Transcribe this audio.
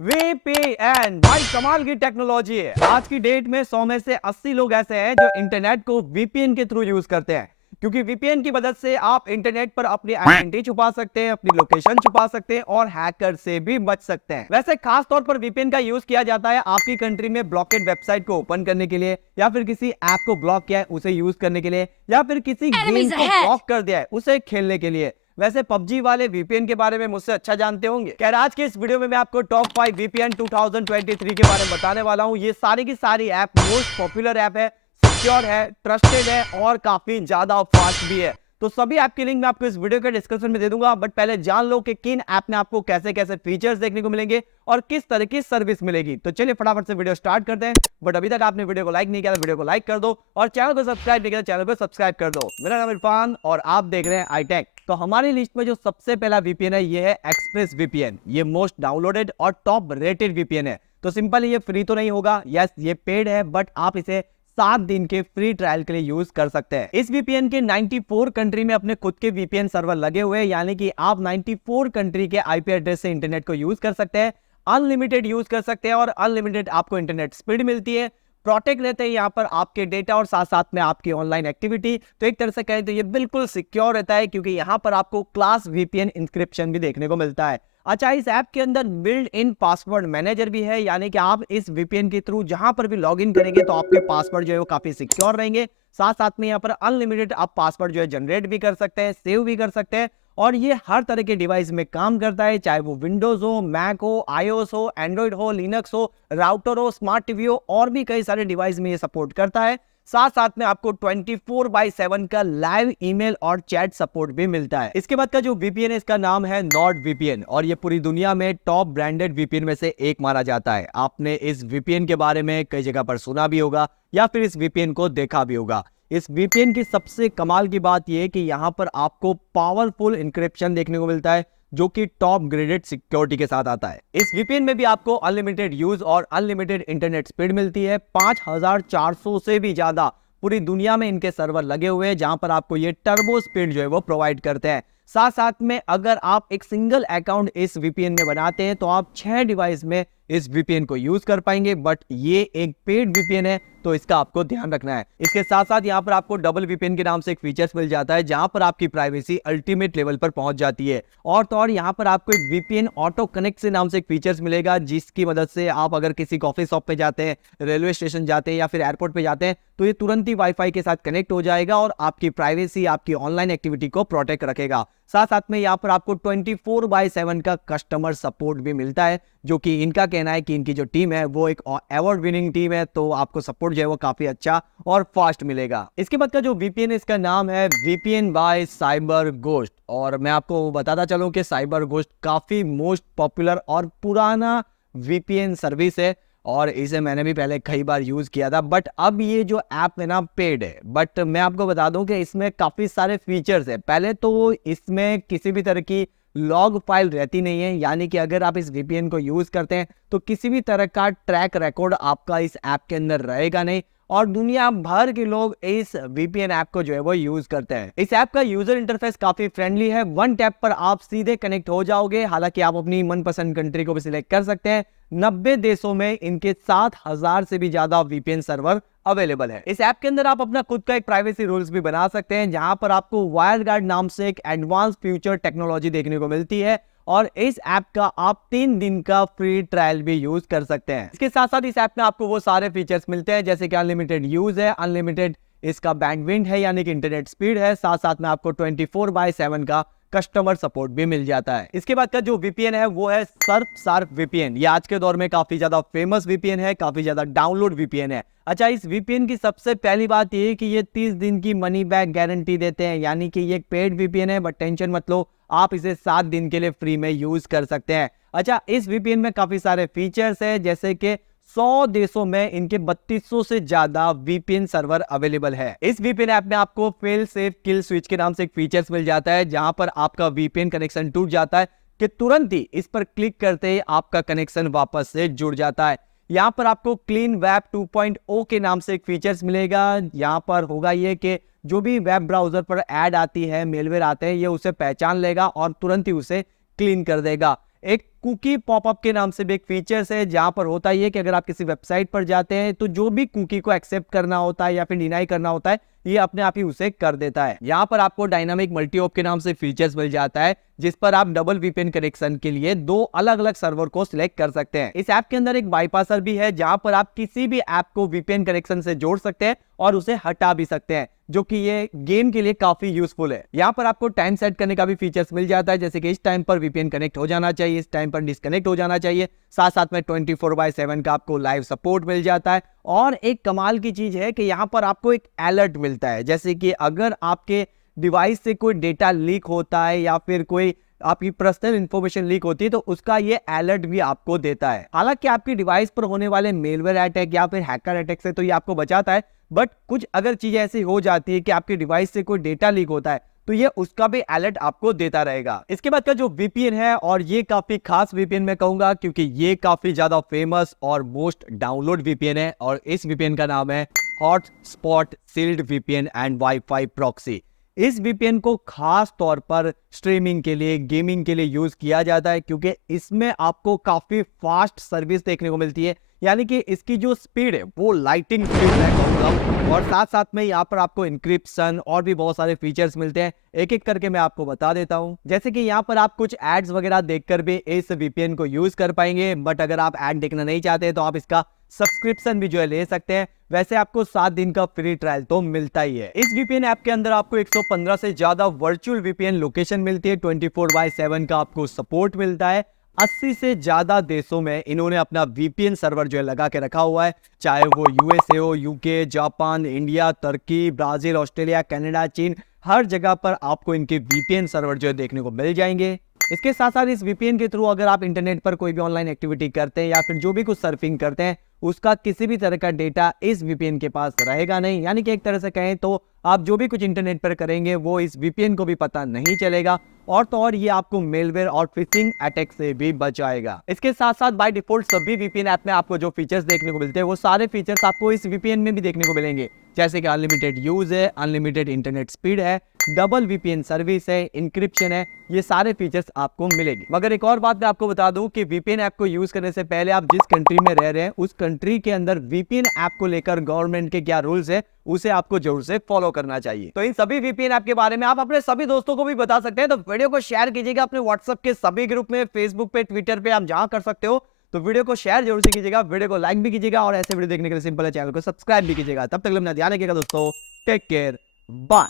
VPN भाई कमाल की टेक्नोलॉजी है। आज की डेट में 100 में से 80 लोग ऐसे हैं जो इंटरनेट को VPN के थ्रू यूज करते हैं, क्योंकि VPN की मदद से आप इंटरनेट पर अपनी आइडेंटिटी छुपा सकते हैं, अपनी लोकेशन छुपा सकते हैं और हैकर से भी बच सकते हैं। वैसे खास तौर पर VPN का यूज किया जाता है आपकी कंट्री में ब्लॉकेड वेबसाइट को ओपन करने के लिए, या फिर किसी ऐप को ब्लॉक किया है उसे यूज करने के लिए, या फिर किसी गेम Enemies को ahead! ब्लॉक कर दिया है उसे खेलने के लिए। वैसे पबजी वाले वीपीएन के बारे में मुझसे अच्छा जानते होंगे। खैर आज के इस वीडियो में मैं आपको टॉप 5 वीपीएन 2023 के बारे में बताने वाला हूं। ये सारी की सारी ऐप मोस्ट पॉपुलर ऐप है, सिक्योर है, ट्रस्टेड है और काफी ज्यादा फास्ट भी है। तो सभी ऐप की लिंक मैं आपको इस वीडियो के डिस्क्रिप्शन में दे दूंगा, बट पहले जान लो कि किन ऐप में आपको कैसे कैसे फीचर्स देखने को मिलेंगे और किस तरह की सर्विस मिलेगी। तो चलिए फटाफट से वीडियो स्टार्ट करते हैं। बट अभी तक आपने वीडियो को लाइक नहीं किया तो वीडियो को लाइक कर दो और चैनल को सब्सक्राइब नहीं किया तो चैनल को सब्सक्राइब कर दो। मेरा नाम इरफान और आप देख रहे हैं आई-टेक। तो हमारी लिस्ट में जो सबसे पहला वीपीएन है ये है एक्सप्रेस वीपीएन। ये मोस्ट डाउनलोडेड और टॉप रेटेड वीपीएन है। तो सिंपल ये फ्री तो नहीं होगा, यस ये पेड है, बट आप इसे 7 दिन के फ्री ट्रायल के लिए यूज कर सकते हैं। इस वीपीएन के 94 कंट्री में अपने खुद के वीपीएन सर्वर लगे हुए हैं, यानी कि आप 94 कंट्री के आईपी एड्रेस से इंटरनेट को यूज कर सकते हैं, अनलिमिटेड यूज कर सकते हैं और अनलिमिटेड आपको इंटरनेट स्पीड मिलती है। प्रोटेक्ट रहते हैं यहाँ पर आपके डेटा और साथ साथ में आपकी ऑनलाइन एक्टिविटी। तो एक तरह से कहें तो ये बिल्कुल सिक्योर रहता है, क्योंकि यहाँ पर आपको क्लास वीपीएन इंक्रिप्शन भी देखने को मिलता है। अच्छा, इस ऐप के अंदर बिल्ड इन पासवर्ड मैनेजर भी है, यानी कि आप इस वीपीएन के थ्रू जहां पर भी लॉगिन करेंगे तो आपके पासवर्ड जो है वो काफी सिक्योर रहेंगे। साथ साथ में यहाँ पर अनलिमिटेड आप पासवर्ड जो है जनरेट भी कर सकते हैं, सेव भी कर सकते हैं और ये हर तरह के डिवाइस में काम करता है, चाहे वो विंडोज हो, मैक हो, आईओएस हो, एंड्रॉइड हो, लिनक्स हो, राउटर हो, स्मार्ट टीवी हो और भी कई सारे डिवाइस में ये सपोर्ट करता है। साथ साथ में आपको 24/7 का लाइव ईमेल और चैट सपोर्ट भी मिलता है। इसके बाद का जो वीपीएन है इसका नाम है नॉर्ड वीपीएन और ये पूरी दुनिया में टॉप ब्रांडेड वीपीएन में से एक माना जाता है। आपने इस वीपीएन के बारे में कई जगह पर सुना भी होगा या फिर इस वीपीएन को देखा भी होगा। इस वीपीएन की सबसे कमाल की बात यह है कि यहाँ पर आपको पावरफुल इंक्रिप्शन देखने को मिलता है, जो कि टॉप ग्रेडेड सिक्योरिटी के साथ आता है। इस वीपीएन में भी आपको अनलिमिटेड यूज और अनलिमिटेड इंटरनेट स्पीड मिलती है। 5400 से भी ज्यादा पूरी दुनिया में इनके सर्वर लगे हुए हैं, जहां पर आपको ये टर्बो स्पीड जो है वो प्रोवाइड करते हैं। साथ साथ में अगर आप एक सिंगल अकाउंट इस वीपीएन में बनाते हैं तो आप 6 डिवाइस में इस वीपीएन को यूज कर पाएंगे, बट ये एक पेड वीपीएन है तो इसका आपको ध्यान रखना है। इसके साथ साथ यहाँ पर आपको डबल वीपीएन के नाम से एक फीचर्स मिल जाता है, जहां पर आपकी प्राइवेसी अल्टीमेट लेवल पर पहुंच जाती है। और तो और यहाँ पर आपको एक वीपीएन ऑटो कनेक्ट से नाम से एक फीचर्स मिलेगा, जिसकी मदद से आप अगर किसी कॉफी शॉप पे जाते हैं, रेलवे स्टेशन जाते हैं या फिर एयरपोर्ट पे जाते हैं तो ये तुरंत ही वाईफाई के साथ कनेक्ट हो जाएगा और आपकी प्राइवेसी, आपकी ऑनलाइन एक्टिविटी को प्रोटेक्ट रखेगा। साथ साथ में यहाँ पर आपको 24/7 का कस्टमर सपोर्ट भी मिलता है, जो कि इनका कहना है कि इनकी जो टीम है वो एक अवार्ड विनिंग टीम है, तो आपको सपोर्ट जो है वो काफी अच्छा और फास्ट मिलेगा। इसके बाद का जो वीपीएन है इसका नाम है वीपीएन बाय साइबर घोस्ट और मैं आपको बताता चलूं कि साइबर घोस्ट काफी मोस्ट पॉपुलर और पुराना वीपीएन सर्विस है और इसे मैंने भी पहले कई बार यूज किया था, बट अब ये जो ऐप है ना पेड है। बट मैं आपको बता दूं कि इसमें काफी सारे फीचर्स है। पहले तो इसमें किसी भी तरह की लॉग फाइल रहती नहीं है, यानी कि अगर आप इस वीपीएन को यूज करते हैं तो किसी भी तरह का ट्रैक रिकॉर्ड आपका इस ऐप के अंदर रहेगा नहीं और दुनिया भर के लोग इस वीपीएन ऐप को जो है वो यूज करते हैं। इस ऐप का यूजर इंटरफेस काफी फ्रेंडली है, वन टैप पर आप सीधे कनेक्ट हो जाओगे। हालांकि आप अपनी मनपसंद कंट्री को भी सिलेक्ट कर सकते हैं। 90 देशों में इनके 7000 से भी ज्यादा वीपीएन सर्वर अवेलेबल है। इस ऐप के अंदर आप अपना खुद का एक प्राइवेसी रूल्स भी बना सकते हैं, जहां पर आपको वायर गार्ड नाम से एक एडवांस फ्यूचर टेक्नोलॉजी देखने को मिलती है और इस ऐप का आप 3 दिन का फ्री ट्रायल भी यूज कर सकते हैं। इसके साथ साथ इस ऐप में आपको वो सारे फीचर्स मिलते हैं जैसे कि अनलिमिटेड यूज है, अनलिमिटेड इसका बैंडविड्थ है यानी कि इंटरनेट स्पीड है, साथ साथ में आपको 24/7 का कस्टमर सपोर्ट भी मिल जाता है। इसके बाद का जो वीपीएन है वो है सर्प वीपीएन। ये आज के दौर में काफी ज्यादा फेमस वीपीएन है, काफी ज्यादा डाउनलोड वीपीएन है। अच्छा, इस वीपीएन की सबसे पहली बात ये है कि ये 30 दिन की मनी बैक गारंटी देते हैं, यानी कि ये एक पेड वीपीएन है, बट टेंशन मत लो, आप इसे 7 दिन के लिए फ्री में यूज कर सकते हैं। अच्छा, इस वीपीएन में काफी सारे फीचर्स है, जैसे कि 100 देशों में इनके 3200 से ज्यादा वीपीएन सर्वर अवेलेबल है। इस वीपीएन ऐप में आपको फेल सेफ किल स्विच के नाम से एक फीचर्स मिल जाता है, जहां पर आपका वीपीएन कनेक्शन टूट जाता है कि तुरंत ही इस पर क्लिक करते ही आपका कनेक्शन वापस से जुड़ जाता है। यहाँ पर आपको क्लीन वेब 2.0 के नाम से एक फीचर्स मिलेगा। यहाँ पर होगा ये कि जो भी वेब ब्राउजर पर ऐड आती है, मेलवेयर आते हैं, ये उसे पहचान लेगा और तुरंत ही उसे क्लीन कर देगा। एक कुकी पॉपअप के नाम से भी एक फीचर्स है, जहां पर होता ही है कि अगर आप किसी वेबसाइट पर जाते हैं तो जो भी कुकी को एक्सेप्ट करना होता है या फिर डिनाई करना होता है, ये अपने आप ही उसे कर देता है। यहाँ पर आपको डायनामिक मल्टी ऑप के नाम से फीचर्स मिल जाता है, जिस पर आप डबल वीपीएन कनेक्शन के लिए 2 अलग अलग सर्वर को सिलेक्ट कर सकते हैं। इस ऐप के अंदर एक बाईपासर भी है, जहां पर आप किसी भी ऐप को वीपीएन कनेक्शन से जोड़ सकते हैं और उसे हटा भी सकते हैं, जो कि ये गेम के लिए काफी यूजफुल है। यहाँ पर आपको टाइम सेट करने का भी फीचर्स मिल जाता है, जैसे कि इस टाइम पर वीपीएन कनेक्ट हो जाना चाहिए, इस टाइम पर डिस्कनेक्ट हो जाना चाहिए। साथ साथ में 24/7 का आपको लाइव सपोर्ट मिल जाता है। और एक कमाल की चीज है कि यहाँ पर आपको एक अलर्ट मिलता है, जैसे कि अगर आपके डिवाइस से कोई डेटा लीक होता है या फिर कोई आपकी पर्सनल इंफॉर्मेशन लीक होती है, तो उसका ये अलर्ट भी आपको देता है। हालांकि आपकी डिवाइस पर होने वाले मेलवेयर अटैक या फिर हैकर अटैक से तो ये आपको बचाता है, बट कुछ अगर चीजें ऐसी हो जाती है कि आपकी डिवाइस से कोई डेटा लीक होता है, तो ये उसका भी अलर्ट आपको देता रहेगा। इसके बाद का जो वीपीएन है, और ये काफी खास वीपीएन मैं कहूंगा, क्योंकि ये काफी ज्यादा फेमस और मोस्ट डाउनलोड वीपीएन है, और इस वीपीएन का नाम है hotspot shield VPN and wifi proxy. इस वीपीएन को खास तौर पर स्ट्रीमिंग के लिए, गेमिंग के लिए यूज किया जाता है, क्योंकि इसमें आपको काफी फास्ट सर्विस देखने को मिलती है, यानी कि इसकी जो स्पीड है वो लाइटिंग स्पीड मैं कहूंगा। और साथ साथ में यहाँ पर आपको इंक्रिप्शन और भी बहुत सारे फीचर्स मिलते हैं, एक एक करके मैं आपको बता देता हूँ। जैसे कि यहाँ पर आप कुछ एड्स वगैरह देखकर भी इस वीपीएन को यूज कर पाएंगे, बट अगर आप एड देखना नहीं चाहते तो आप इसका सब्सक्रिप्शन भी जो है ले सकते हैं। वैसे आपको 7 दिन का फ्री ट्रायल तो मिलता ही है। इस वीपीएन ऐप के अंदर आपको 115 से ज्यादा वर्चुअल वीपीएन लोकेशन मिलती है, 24/7 का आपको सपोर्ट मिलता है। 80 से ज्यादा देशों में इन्होंने अपना वीपीएन सर्वर जो है लगा के रखा हुआ है, चाहे वो यूएसए हो, यूके, जापान, इंडिया, तुर्की, ब्राजील, ऑस्ट्रेलिया, कनाडा, चीन, हर जगह पर आपको इनके वीपीएन सर्वर जो है देखने को मिल जाएंगे। इसके साथ साथ इस वीपीएन के थ्रू अगर आप इंटरनेट पर कोई भी ऑनलाइन एक्टिविटी करते हैं या फिर जो भी कुछ सर्फिंग करते हैं, उसका किसी भी तरह का डेटा इस वीपीएन के पास रहेगा नहीं। यानी कि एक तरह से कहें तो आप जो भी कुछ इंटरनेट पर करेंगे वो इस वीपीएन को भी पता नहीं चलेगा, और तो और ये आपको मेलवेयर और फिशिंग अटैक से भी बचाएगा। इसके साथ साथ बाय डिफॉल्ट सभी वीपीएन ऐप में आपको जो फीचर्स देखने को मिलते हैं, वो सारे फीचर्स आपको इस वीपीएन में भी देखने को मिलेंगे, जैसे कि अनलिमिटेड यूज है, अनलिमिटेड इंटरनेट स्पीड है, डबल वीपीएन सर्विस है, इंक्रिप्शन है, ये सारे फीचर्स आपको मिलेंगे। मगर एक और बात मैं आपको बता दूं कि वीपीएन ऐप को यूज करने से पहले आप जिस कंट्री में रह रहे हैं, उस कंट्री के अंदर वीपीएन ऐप को लेकर गवर्नमेंट के क्या रूल्स है, उसे आपको जरूर से फॉलो करना चाहिए। तो इन सभी वीपीएन ऐप के बारे में आप अपने सभी दोस्तों को भी बता सकते हैं, तो वीडियो को शेयर कीजिएगा अपने व्हाट्सएप के सभी ग्रुप में, फेसबुक पे, ट्विटर पे, आप जहां कर सकते हो। तो वीडियो को शेयर जरूर से कीजिएगा, वीडियो को लाइक भी कीजिएगा, और ऐसे वीडियो देखने के लिए सिंपल है चैनल को सब्सक्राइब भी कीजिएगा। तब तक ध्यान रखिएगा दोस्तों, टेक केयर, बाय।